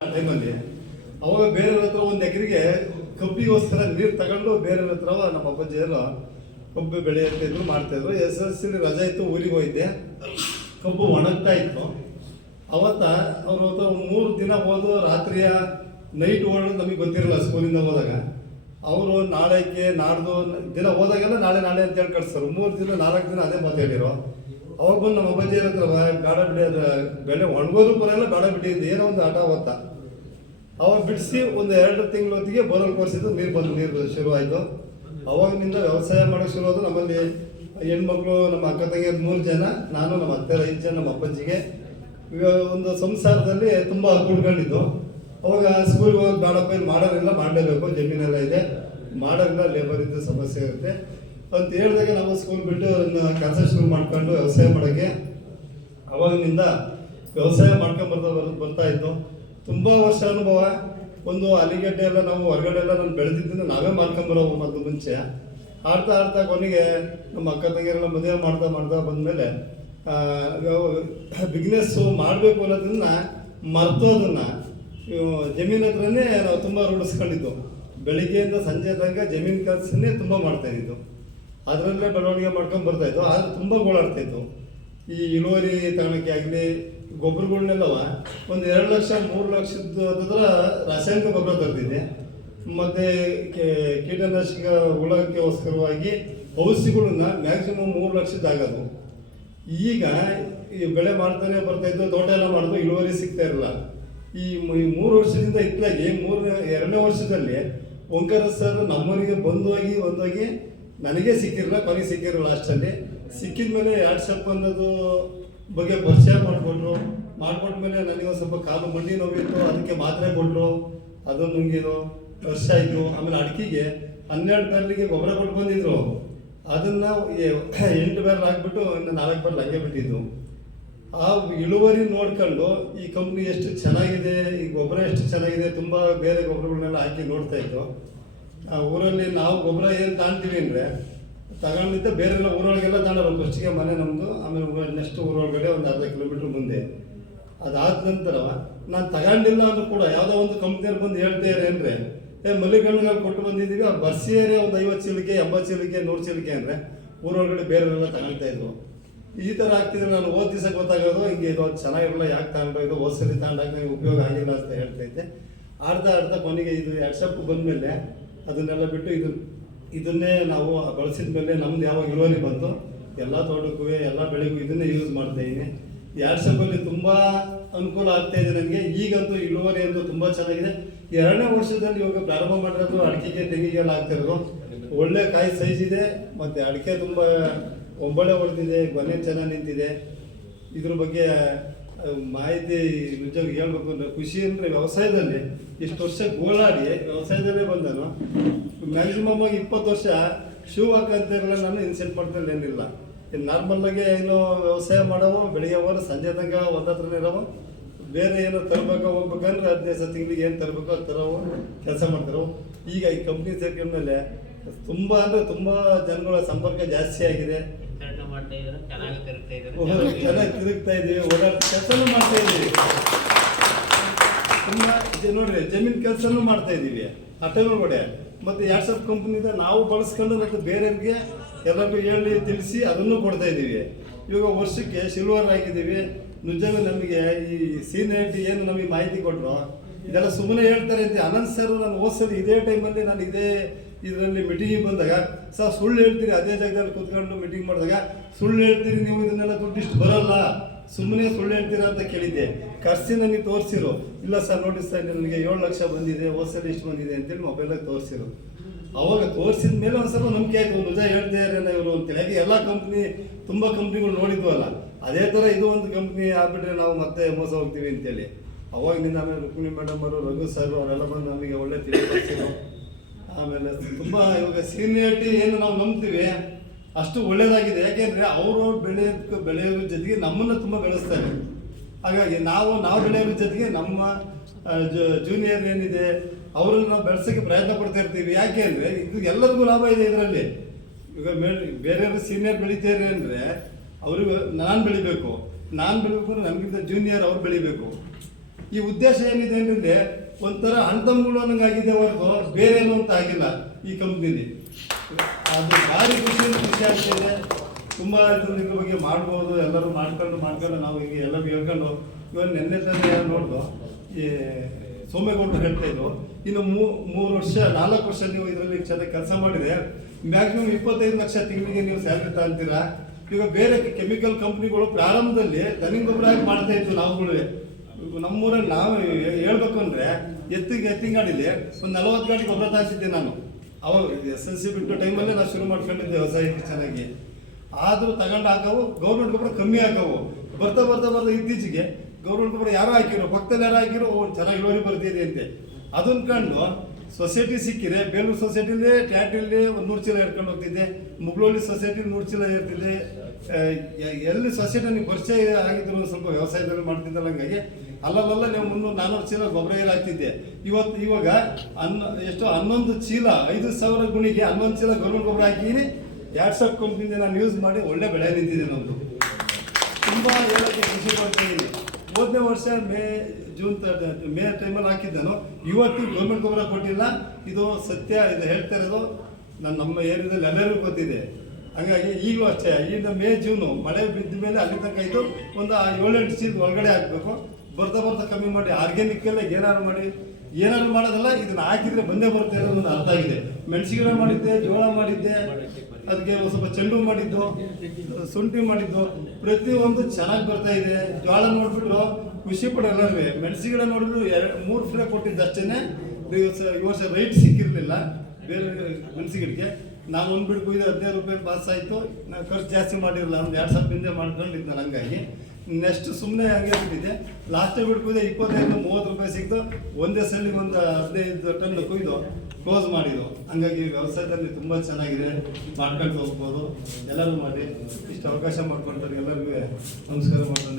ಟೈಮಲ್ಲಿ ಅವಾಗ ಬೇರೆಯವ್ರ ಹತ್ರ ಒಂದು ಎಕರೆಗೆ ಕಬ್ಬಿಗೋಸ್ಕರ ನೀರು ತಗೊಂಡು ಬೇರೆಯವ್ರ ಹತ್ರ ನಮ್ಮ ಅಪ್ಪಾಜಿಯರು ಕಬ್ಬು ಬೆಳೆಯುತ್ತಿದ್ರು ಮಾಡ್ತಾಯಿದ್ರು ಎಸ್ ಎಸ್ ಸಿ ರಜೆ ಇತ್ತು, ಊರಿಗೆ ಹೋಗಿದ್ದೆ. ಕಬ್ಬು ಒಣಗ್ತಾ ಇತ್ತು. ಅವತ್ತ ಅವ್ರ ಹತ್ರ ಮೂರು ದಿನ ಹೋದು ರಾತ್ರಿಯ ನೈಟ್ ಓಡೋದು ನಮಗೆ ಗೊತ್ತಿರಲ್ಲ ಸ್ಕೂಲಿಂದ ಹೋದಾಗ. ಅವರು ನಾಳೆಗೆ ನಾಡ್ದು ದಿನ ಹೋದಾಗೆಲ್ಲ ನಾಳೆ ನಾಳೆ ಅಂತ ಹೇಳಿ ಕಳಿಸ್ತಾರೆ. ಮೂರು ದಿನ ನಾಲ್ಕು ದಿನ ಅದೇ ಮಾತಾಡಿರೋ ಅವಾಗ ಬಂದು ನಮ್ಮ ಅಪ್ಪಾಜಿ ಹತ್ರ ಗಾಡ ಬಿಡಿ, ಅದ್ರ ಬೆಳೆ ಒಣಗೋದು ಪರಲ್ಲ ಗಾಡ ಬಿಡಿ ಏನೋ ಒಂದು ಆಟ ಅವತ್ತ ಅವಾಗ ಬಿಡಿಸಿ ಒಂದು ಎರಡು ತಿಂಗಳ ಹೊತ್ತಿಗೆ ಬೋರಲ್ ಕೊಡಿಸಿದ್ದು ನೀರು ಬಂದು ನೀರು ಶುರುವಾಯಿತು ಅವಾಗಿನಿಂದ ವ್ಯವಸಾಯ ಮಾಡೋಕೆ ಶುರುವಾದ್ರು ನಮ್ಮಲ್ಲಿ ಹೆಣ್ಮಕ್ಳು, ನಮ್ಮ ಅಕ್ಕ ತಂಗಿಯರು ಮೂರು ಜನ, ನಾನು, ನಮ್ಮ ಅತ್ತೆ ಐದು ಜನ, ನಮ್ಮ ಅಪ್ಪಾಜಿಗೆ. ಒಂದು ಸಂಸಾರದಲ್ಲಿ ತುಂಬ ಕುಡ್ಕೊಂಡಿದ್ದು. ಅವಾಗ ಸ್ಕೂಲ್ಗೆ ಹೋಗಿ ಬೇಡಪ್ಪ ಏನು ಮಾಡೋರಿಲ್ಲ, ಮಾಡಲೇಬೇಕು, ಜಮೀನೆಲ್ಲ ಇದೆ. ಮಾಡೋರಿಲ್ಲ ಲೇಬರ್ ಇದ್ದು ಸಮಸ್ಯೆ ಇರುತ್ತೆ. ಅಂತ ಹೇಳಿದಾಗ ನಾವು ಸ್ಕೂಲ್ ಬಿಟ್ಟು ಕೆಲಸ ಶುರು ಮಾಡ್ಕೊಂಡು ವ್ಯವಸಾಯ ಮಾಡೋಕ್ಕೆ ಅವಾಗಿನಿಂದ ವ್ಯವಸಾಯ ಮಾಡ್ಕೊಂಡು ಬರ್ತಾ ಬರ್- ಬರ್ತಾ ಇತ್ತು ತುಂಬ ವರ್ಷ ಅನುಭವ. ಒಂದು ಅಲಿಗಡ್ಡೆ ಎಲ್ಲ ನಾವು ಹೊರಗಡೆ ಎಲ್ಲ ನಾನು ಬೆಳೆದಿದ್ದರಿಂದ ನಾವೇ ಮಾಡ್ಕೊಂಬರೋ ಮೊದಲು ಮುಂಚೆ. ಆಡ್ತಾ ಆಡ್ತಾ ಕೊನೆಗೆ ನಮ್ಮ ಅಕ್ಕ ತಂಗಿಯರೆಲ್ಲ ಮದುವೆ ಮಾಡ್ತಾ ಮಾಡ್ತಾ ಬಂದಮೇಲೆ ಬಿಸ್ನೆಸ್ಸು ಮಾಡಬೇಕು ಅನ್ನೋದನ್ನ ಮರೆತು ಅದನ್ನು. ಜಮೀನು ಹತ್ರನೇ ನಾವು ತುಂಬ ರೂಢಿಸ್ಕೊಂಡಿದ್ದು. ಬೆಳಿಗ್ಗೆಯಿಂದ ಸಂಜೆ ತನಕ ಜಮೀನು ಕೆಲಸನೇ ತುಂಬ ಮಾಡ್ತಾ ಇದ್ದಿದ್ದು ಅದರಲ್ಲೇ ಬೆಳವಣಿಗೆ ಮಾಡ್ಕೊಂಡು ಬರ್ತಾ ಇತ್ತು ಆದ್ರೆ ತುಂಬ ಗೋಳಾಡ್ತಾ ಈ ಇಳುವರಿ ತಾಣಕ್ಕೆ ಆಗಲಿ ಗೊಬ್ಬರಗಳನ್ನೆಲ್ಲವ ಒಂದು ಎರಡು ಲಕ್ಷ, ಮೂರು ಲಕ್ಷದ ರಾಸಾಯನಿಕ ಗೊಬ್ಬರ ತರ್ತಿದ್ದೆ ಮತ್ತು ಕೀಟನಾಶಕ ಹುಳಕ್ಕೋಸ್ಕರವಾಗಿ ಔಷಧಿಗಳನ್ನ ಮ್ಯಾಕ್ಸಿಮಮ್ ಮೂರು ಲಕ್ಷದ ಆಗೋದು. ಈಗ ಈ ಬೆಳೆ ಮಾಡ್ತಾನೆ ಬರ್ತಾ ಇದ್ದು ತೋಟ ಎಲ್ಲ ಮಾಡಿದ್ರು ಇಳುವರಿ ಸಿಗ್ತಾ ಇರಲ್ಲ. ಈ ಮೂರು ವರ್ಷದಿಂದ ಇತ್ತಲಾಗಿ ಮೂರನೇ, ಎರಡನೇ ವರ್ಷದಲ್ಲಿ ಓಂಕಾರ ಸರ್ ನಮ್ಮವರಿಗೆ ಬಂದೋಗಿ ಒಂದೋಗಿ ನನಗೆ ಸಿಕ್ಕಿರಲ್ಲ, ಕೊನೆಗೆ ಸಿಕ್ಕಿರಲ್ಲ ಲಾಸ್ಟಲ್ಲಿ ಸಿಕ್ಕಿದ ಮೇಲೆ ವಾಟ್ಸಪ್ ಅನ್ನೋದು ಬಗ್ಗೆ ಪರಿಚಯ ಮಾಡಿಕೊಟ್ರು ಮಾಡಿಕೊಟ್ಮೇಲೆ ನನಗೆ ಒಂದು ಸ್ವಲ್ಪ ಕಾಲು ಮಂಡಿ ನೋವಿತ್ತು, ಅದಕ್ಕೆ ಮಾತ್ರೆ ಕೊಟ್ಟರು ಅದು ನುಂಗಿದ್ರು ವರ್ಷ ಆಯಿತು. ಆಮೇಲೆ ಅಡಿಕೆಗೆ ಹನ್ನೆರಡು ಬ್ಯಾರಲಿಗೆ ಗೊಬ್ಬರ ಕೊಟ್ಟು ಬಂದಿದ್ರು. ಅದನ್ನು ಎಂಟು ಬ್ಯಾರಲ್ ಹಾಕ್ಬಿಟ್ಟು ಇನ್ನು ನಾಲ್ಕು ಬ್ಯಾರಲ್ ಹಂಗೆ ಬಿಟ್ಟಿದ್ದು. ಆ ಇಳುವರಿ ನೋಡ್ಕೊಂಡು ಈ ಕಂಪ್ನಿ ಎಷ್ಟು ಚೆನ್ನಾಗಿದೆ, ಈ ಗೊಬ್ಬರ ಎಷ್ಟು ಚೆನ್ನಾಗಿದೆ, ತುಂಬ ಬೇರೆ ಗೊಬ್ಬರಗಳನ್ನೆಲ್ಲ ಹಾಕಿ ನೋಡ್ತಾ ಆ ಊರಲ್ಲಿ ನಾವು ಗೊಬ್ಬರ ಏನು ತಾಣ್ತೀವಿ ಅಂದರೆ ತಗೊಂಡಿದ್ದೆ ಬೇರೆಲ್ಲ ಊರೊಳಗೆಲ್ಲ ತಗೊಂಡ್ರು ಫಸ್ಟಿಗೆ ಮನೆ ನಮ್ಮದು ಆಮೇಲೆ ಊರ ನೆಕ್ಸ್ಟ್ ಊರೊಳಗಡೆ ಒಂದು ಅರ್ಧ ಕಿಲೋಮೀಟ್ರ್ ಮುಂದೆ. ಅದಾದ ನಂತರ ನಾನು ತಗೊಂಡಿಲ್ಲ ಅಂದ್ರೂ ಕೂಡ ಯಾವುದೋ ಒಂದು ಕಂಪ್ನಿಯವ್ರು ಬಂದು ಹೇಳ್ತಾರೆ ಅಂದರೆ, ಏ ಮಲ್ಲಿಗಣ್ಣಲ್ಲಿ ಕೊಟ್ಟು ಬಂದಿದ್ದೀವಿ ಅವ್ರು ಏರಿಯಾ ಒಂದು ಐವತ್ತು ಚೀಲಿಕೆ ಎಂಬತ್ತು ಚೀಲಿಕೆ ನೂರು ಚೀಲಿಕೆ ಅಂದರೆ ಊರೊಳಗಡೆ ಬೇರೆಲ್ಲ ತಗೊಳ್ತಾ ಇದ್ರು. ಈ ಥರ ಆಗ್ತಿದ್ರೆ ನಾನು ಓದ್ ಗೊತ್ತಾಗೋದು, ಹಿಂಗೆ ಇದು ಚೆನ್ನಾಗಿರಲ್ಲ ಯಾಕೆ ತಗೊಂಡು ಇದು ಹೋದ್ಸರಿ ತಗೊಂಡಾಗ ನನಗೆ ಉಪಯೋಗ ಆಗಿಲ್ಲ ಅಂತ ಹೇಳ್ತೈತೆ ಆಡ್ತಾ ಆಡ್ತಾ ಕೊನೆಗೆ ಇದು ವಾಟ್ಸಪ್ ಬಂದಮೇಲೆ ಅದನ್ನೆಲ್ಲ ಬಿಟ್ಟು ಇದು ಇದನ್ನೇ ನಾವು ಬಳಸಿದ ಮೇಲೆ ನಮ್ದು ಯಾವಾಗ ಇಳುವರಿ ಬಂತು ಎಲ್ಲ ತೋಟಕ್ಕೂ ಎಲ್ಲ ಬೆಳೆಗೂ ಇದನ್ನೇ ಯೂಸ್ ಮಾಡ್ತಾ ಇದ್ದೀನಿ. ವಾಟ್ಸಪ್ಪಲ್ಲಿ ತುಂಬ ಅನುಕೂಲ ಆಗ್ತಾ ಇದೆ ನನಗೆ. ಈಗಂತೂ ಇಳುವರಿ ಅಂತೂ ತುಂಬ ಚೆನ್ನಾಗಿದೆ. ಎರಡನೇ ವರ್ಷದಲ್ಲಿ ಇವಾಗ ಪ್ರಾರಂಭ ಮಾಡಿರೋದು ಅಡಿಕೆಗೆ ತೆಂಗಿಗೆಲ್ಲ ಆಗ್ತಿರೋದು ಒಳ್ಳೆ ಕಾಯಿ ಸೈಜ್ ಇದೆ, ಮತ್ತು ಅಡಿಕೆ ತುಂಬ ಒಂಬಳೆ ಹೊಡೆದಿದೆ ಗೊನೆ ಚೆನ್ನಾಗಿ ನಿಂತಿದೆ. ಇದ್ರ ಬಗ್ಗೆ ಮಾಹಿತಿ ನಿಜವಾಗಿ ಹೇಳ್ಬೇಕು ಅಂದರೆ ಖುಷಿ ಅಂದರೆ ವ್ಯವಸಾಯದಲ್ಲಿ ಇಷ್ಟು ವರ್ಷ ಗೋಳಾಡಿ ವ್ಯವಸಾಯದಲ್ಲೇ ಬಂದನು. ಮ್ಯಾಕ್ಸಿಮಮ್ ಆಗಿ ಇಪ್ಪತ್ತು ವರ್ಷ ಶೂ ಹಾಕಂತಿರಲ್ಲ ನಾನು ಇನ್ಸೆಂಟ್ ಮಾಡ್ತಿರಲಿಲ್ಲ ಏನಿಲ್ಲ. ಇನ್ನು ನಾರ್ಮಲ್ಲಾಗಿ ಏನೋ ವ್ಯವಸಾಯ ಮಾಡೋವು, ಬೆಳಿಗ್ಗೆ ಹೋದ್ರೆ ಸಂಜೆ ತನಕ ಒಂದತ್ರನೇ ಇರೋವು. ಬೇರೆ ಏನೋ ತರಬೇಕು ಹೋಗ್ಬೇಕಂದ್ರೆ ಹದಿನೈದು ಸಾವಿರ ತಿಂಗಳಿಗೆ ಏನು ತರಬೇಕು ಕೆಲಸ ಮಾಡ್ತಾರೋ ಈಗ ಈ ಕಂಪ್ನಿ ಸೇರ್ಕೊಂಡ್ಮೇಲೆ ತುಂಬ ಅಂದರೆ ತುಂಬ ಜನಗಳ ಸಂಪರ್ಕ ಜಾಸ್ತಿ ಆಗಿದೆ. ವಿತರಣೆ ಮಾಡ್ತಾ ಇದ್ರೆ ಚೆನ್ನಾಗಿ ತಿರುಗ್ತಾ ಇದ್ದಾರೆ. ಚೆನ್ನಾಗಿ ತಿರುಗ್ತಾ ಇದೀವಿ ಓಡಾಟ ಕೆಲಸನೂ ಮಾಡ್ತಾ ಇದ್ದೀವಿ ತುಂಬ ನೋಡ್ರಿ ಜಮೀನ್ ಕೆಲಸನೂ ಮಾಡ್ತಾ ಟೈಮ್ ಮತ್ತೆ ಮತ್ತೆ ವಾಟ್ಸಪ್ ಇದೆ ನಾವು ಬಳಸ್ಕೊಂಡು ಮತ್ತೆ ಬೇರೆಯವ್ರಿಗೆ ಎಲ್ಲರಿಗೂ ಹೇಳಿ ತಿಳಿಸಿ ಅದನ್ನು ಕೊಡ್ತಾ ಇದ್ದೀವಿ ಇವಾಗ ವರ್ಷಕ್ಕೆ ಸಿಲ್ವರ್ ಹಾಕಿದ್ದೀವಿ ನಿಜವೇ ನಮಗೆ ಈ ಸೀನಿಯರಿಟಿ ಏನು ನಮಗೆ ಮಾಹಿತಿ ಕೊಟ್ಟರು ಇದೆಲ್ಲ ಸುಮ್ಮನೆ ಹೇಳ್ತಾರೆ ಅಂತ ಅನಂತ್ ಸರ್ ನಾನು ಓದ್ಸೋದು ಇದೇ ಟೈಮಲ್ಲಿ ನಾನು ಇದೇ ಇದರಲ್ಲಿ ಮೀಟಿಂಗಿಗೆ ಬಂದಾಗ, ಸರ್, ಸುಳ್ಳು ಹೇಳ್ತೀರಿ, ಅದೇ ಜಾಗದಲ್ಲಿ ಕೂತ್ಕೊಂಡು ಮೀಟಿಂಗ್ ಮಾಡಿದಾಗ, ಸುಳ್ಳು ಹೇಳ್ತೀರಿ, ನೀವು ಇದನ್ನೆಲ್ಲ ದುಡ್ಡು ಇಷ್ಟು ಬರಲ್ಲ. ಸುಮ್ಮನೆ ಸುಳ್ಳು ಹೇಳ್ತೀರಾ ಅಂತ ಕೇಳಿದ್ದೆ. ಖರ್ಚು ನನಗೆ ತೋರಿಸಿರು. ಇಲ್ಲ ಸರ್ ನೋಡಿ ಸರ್ ನನಗೆ ಏಳು ಲಕ್ಷ ಬಂದಿದೆ ಹೋದ್ಸಲ ಇಷ್ಟು ಬಂದಿದೆ ಅಂತೇಳಿ ಮೊಬೈಲಾಗ ತೋರಿಸಿರು. ಅವಾಗ ತೋರಿಸಿದ ಮೇಲೆ ಒಂದು ಸ್ವಲ್ಪ ನಂಬಿಕೆ ಆಯ್ತು. ನಿಜ ಹೇಳ್ತಿದ್ದಾರೆ ಇವರು ಅಂತೇಳಿ. ಹಾಗೆ ಎಲ್ಲ ಕಂಪ್ನಿ ತುಂಬ ಕಂಪ್ನಿಗಳು ನೋಡಿದ್ವಲ್ಲ. ಅದೇ ಥರ ಇದು ಒಂದು ಕಂಪ್ನಿ ಆಗ್ಬಿಟ್ರೆ ನಾವು ಮತ್ತೆ ಮೋಸ ಹೋಗ್ತೀವಿ ಅಂತೇಳಿ. ಅವಾಗಿನಿಂದ ಆಮೇಲೆ ರುಕ್ಮಿಣಿ ಮೇಡಮ್ ಅವರು, ರಘು ಸರ್ ಅವರೆಲ್ಲ ಬಂದು ನಮಗೆ ಒಳ್ಳೆ ತಿಳಿಸಿದ್ರು ಆಮೇಲೆ ತುಂಬ ಇವಾಗ ಸೀನಿಯರಿಟಿ ಏನು ನಾವು ನಂಬ್ತೀವಿ, ಅಷ್ಟು ಒಳ್ಳೇದಾಗಿದೆ. ಯಾಕೆಂದ್ರೆ ಅವರು ಬೆಳೆಯೋದಕ್ಕೆ ಬೆಳೆಯೋದ್ರ ಜೊತೆಗೆ ನಮ್ಮನ್ನು ತುಂಬ ಬೆಳೆಸ್ತಾರೆ. ಹಾಗಾಗಿ ನಾವು ನಾವು ಬೆಳೆಯೋದ್ರ ಜೊತೆಗೆ ನಮ್ಮ ಜೂನಿಯರ್ ಏನಿದೆ, ಅವರನ್ನು ನಾವು ಬೆಳೆಸೋಕ್ಕೆ ಪ್ರಯತ್ನ ಪಡ್ತಾ ಇರ್ತೀವಿ. ಯಾಕೆ ಅಂದರೆ, ಇದು ಎಲ್ಲರಿಗೂ ಲಾಭ ಇದೆ ಇದರಲ್ಲಿ. ಈಗ ಮೇಲ್- ಬೇರೆಯವರು ಸೀನಿಯರ್ ಬೆಳಿತಾರೆ ಅಂದರೆ, ಅವ್ರಿಗೆ ನಾನು ಬೆಳಿಬೇಕು. ನಾನು ಬೆಳಿಬೇಕು ನಮಗಿಂತ ಜೂನಿಯರ್ ಅವ್ರು ಬೆಳಿಬೇಕು. ಈ ಉದ್ದೇಶ ಏನಿದೆ ಅಂದ್ರೆ ಒಂಥರ ಅಣ್ತಂಬಗಳು ಅನ್ನಂಗಾಗಿದೆ ಹೊರತು ಬೇರೆ ಏನು ಅಂತ ಆಗಿಲ್ಲ ಈ ಕಂಪ್ನಿಲಿ ಅದು ಭಾರಿ ಖುಷಿ ಖುಷಿ ಆಗ್ತಿದೆ ತುಂಬ ಇದ್ರ ಬಗ್ಗೆ ಮಾಡ್ಬೋದು, ಎಲ್ಲರೂ ಮಾಡ್ಕೊಂಡು ಮಾಡ್ಕೊಂಡು ನಾವು ಈಗ ಎಲ್ಲರೂ ಹೇಳ್ಕೊಂಡು ಇವಾಗ ನೆನ್ನೆ ತಾನೇ ನೋಡ್ದು, ಈ ಸೋಮೇಗೌಡರು ಹೇಳ್ತಾ ಇದ್ರು, ಇನ್ನು ಮೂರು ವರ್ಷ, ನಾಲ್ಕು ವರ್ಷ ನೀವು ಇದರಲ್ಲಿ ಚೆನ್ನಾಗಿ ಕೆಲಸ ಮಾಡಿದೆ ಮ್ಯಾಕ್ಸಿಮಮ್ ಇಪ್ಪತ್ತೈದು ಲಕ್ಷ ತಿಂಗಳಿಗೆ ನೀವು ಸ್ಯಾಲ್ರಿ ತಗೊಂತೀರಾ? ಈಗ ಬೇರೆ ಕೆಮಿಕಲ್ ಕಂಪ್ನಿಗಳು ಪ್ರಾರಂಭದಲ್ಲಿ ದನಿ ಗೊಬ್ಬರ ಮಾಡ್ತಾ ಇತ್ತು ನಾವುಗಳು ನಮ್ಮೂರಲ್ಲಿ ನಾವು ಹೇಳ್ಬೇಕು ಅಂದ್ರೆ ಎತ್ತಿಗೆ ಎತ್ತಿನ ಒಂದು ನಲವತ್ತು ಗಾಡಿ ಗೊಬ್ಬರ ತಾಯಿಸಿದ್ದೆ ನಾನು. ಅವಾಗ ಎಸ್ ಎಲ್ ಸಿ ಬಿಟ್ಟು ಟೈಮಲ್ಲೇ ನಾನು ಶುರು ಮಾಡ್ಕೊಂಡಿದ್ದೆ ವ್ಯವಸಾಯಕ್ಕೆ ಚೆನ್ನಾಗಿ. ಆದರೂ ತಗೊಂಡು ಹಾಕವು ಗೌರ್ಮೆಂಟ್ ಗೊಬ್ಬರ ಕಮ್ಮಿ ಹಾಕವು. ಬರ್ತಾ ಬರ್ತಾ ಬರ್ತಾ ಇತ್ತೀಚೆಗೆ ಗೌರ್ಮೆಂಟ್ ಗೊಬ್ಬರ ಯಾರೋ ಹಾಕಿರೋ ಪಕ್ಕದಲ್ಲಿ ಯಾರೋ ಹಾಕಿರೋ ಚೆನ್ನಾಗಿ ಇಳುವರಿ ಬರ್ತಿದೆ ಅಂತೆ. ಅದನ್ನ ಕಂಡು ಸೊಸೈಟಿ ಸಿಕ್ಕಿದೆ. ಬೇಲೂರು ಸೊಸೈಟಿಲಿ ಟ್ಯಾಟಿಲಿ ಒಂದು ನೂರು ಚೀಲ ಹಿಡ್ಕೊಂಡು ಹೋಗ್ತಿದ್ದೆ. ಮುಗ್ಳೋಳಿ ಸೊಸೈಟಿ ನೂರು ಚೀಲ ಇರ್ತಿದ್ದೆ ಎಲ್ಲಿ ಸೊಸೈಟಿ ನನಗೆ ಪರಿಚಯ ಆಗಿದ್ರು ಸ್ವಲ್ಪ ವ್ಯವಸಾಯದಲ್ಲಿ ಮಾಡ್ತಿದ್ದಲ್ಲ ಹಂಗಾಗಿ ಅಲ್ಲಲ್ಲ ನೀವು ಮುನ್ನೂರು ನಾನ್ನೂರು ಚೀಲ ಗೊಬ್ಬರ ಏರ್ ಹಾಕ್ತಿದ್ದೆ ಇವತ್ತು ಇವಾಗ ಹನ್ನ, ಎಷ್ಟೋ ಹನ್ನೊಂದು ಚೀಲ, ಐದು ಸಾವಿರ ಗುಣಿಗೆ ಹನ್ನೊಂದು ಚೀಲ ಗೌರ್ಮೆಂಟ್ ಗೊಬ್ಬರ ಹಾಕೀನಿ ಎರಡು ಸಾವಿರ ಕಂಪ್ನಿಯಿಂದ ನಾನು ಯೂಸ್ ಮಾಡಿ ಒಳ್ಳೆ ಬೆಳೆ ನಿಂತಿದ್ದೀನಿ ನಮ್ಮದು ತುಂಬ ಹೇಳೋಕ್ಕೆ ಖುಷಿ ಪಡ್ತೀನಿ. ಹೋದನೇ ವರ್ಷ ಮೇ, ಜೂನ್ ಮೇ ಟೈಮಲ್ಲಿ ಹಾಕಿದ್ದಾನು. ಇವತ್ತು ಗೌರ್ಮೆಂಟ್ ಗೊಬ್ಬರ ಕೊಟ್ಟಿಲ್ಲ. ಇದು ಸತ್ಯ, ಇದು ಹೇಳ್ತಾ ಇರೋದು. ನಾನು, ನಮ್ಮ ಏರಿಯಾದಲ್ಲಿ ಎಲ್ಲರಿಗೂ ಗೊತ್ತಿದೆ. ಹಾಗಾಗಿ ಈಗಲೂ ಅಷ್ಟೇ. ಈಗ ಮೇ, ಜೂನು ಮಳೆ ಬಿದ್ದ ಮೇಲೆ ಅಲ್ಲಿ ತನಕ ಇದು ಒಂದು ಏಳೆಂಟು ಚೀಲ ಒಳಗಡೆ ಹಾಕಬೇಕು. ಬರ್ತಾ ಬರ್ತಾ ಕಮ್ಮಿ ಮಾಡಿ ಆರ್ಗ್ಯಾನಿಕ್ ಎಲ್ಲ ಏನಾದ್ರು ಮಾಡಿ. ಏನಾದ್ರು ಮಾಡೋದಲ್ಲ, ಇದನ್ನ ಹಾಕಿದ್ರೆ ಬಂದೇ ಬರುತ್ತೆ ಅನ್ನೋದು ಒಂದು ಅರ್ಥ ಆಗಿದೆ. ಮೆಣಸಿನ ಮಾಡಿದ್ದೆ, ಜೋಳ ಮಾಡಿದ್ದೆ ಅದಕ್ಕೆ ಒಂದು ಸ್ವಲ್ಪ ಚೆಂಡು ಮಾಡಿದ್ದು, ಶುಂಠಿ ಮಾಡಿದ್ದು, ಪ್ರತಿಯೊಂದು ಚೆನ್ನಾಗಿ ಬರ್ತಾ ಇದೆ. ಜೋಳ ನೋಡ್ಬಿಟ್ಟು ಖುಷಿ ಪಡೋ ಎಲ್ಲರೂ ಮೆಣಸಿನ ನೋಡಿದ್ರು, ಎರಡು, ಮೂರು ಫ್ರೇ ಕೊಟ್ಟಿದ್ದು ಅಷ್ಟೇ ಈ ವರ್ಷ ರೈಟ್ ಸಿಕ್ಕಿರಲಿಲ್ಲ ಬೇರೆ ಮೆಣಸಿನ ಗಿಡಕ್ಕೆ. ನಾವು ಒಂದು ಬಿಡ್ಕು ಇದು ಹದಿನೈದು ರೂಪಾಯಿ ಪಾಸ್ ಆಯಿತು. ನಾನು ಖರ್ಚು ಜಾಸ್ತಿ ಮಾಡಿರಲಿಲ್ಲ, ಒಂದು ಎರಡು ಸಾವಿರ ಹಿಂದೆ ಮಾಡ್ಕೊಂಡಿದ್ದೆ ಹಂಗಾಗಿ ನೆಕ್ಸ್ಟ್ ಸುಮ್ಮನೆ ಹಂಗೆ ಸಿಗಿದೆ ಲಾಸ್ಟ್ ಬಿಡ್ಕೋದೆ ಇಪ್ಪತ್ತೈದು, ಮೂವತ್ತು ರೂಪಾಯಿ ಸಿಕ್ತು. ಒಂದೇ ಸಲಿಗೆ ಒಂದು ಹದಿನೈದು ಟನ್ ಕೊಯ್ದು ಕ್ಲೋಸ್ ಮಾಡಿದ್ರು ಹಂಗಾಗಿ ವ್ಯವಸಾಯದಲ್ಲಿ ತುಂಬ ಚೆನ್ನಾಗಿದೆ. ಮಾಡ್ಕೊಂಡು ಹೋಗ್ಬೋದು. ಎಲ್ಲರೂ ಮಾಡಿ ಇಷ್ಟು ಅವಕಾಶ ಮಾಡ್ಕೊಳ್ತಾರೆ ಎಲ್ಲರಿಗೂ ನಮಸ್ಕಾರ ಮಾಡ್ಕೊಂಡು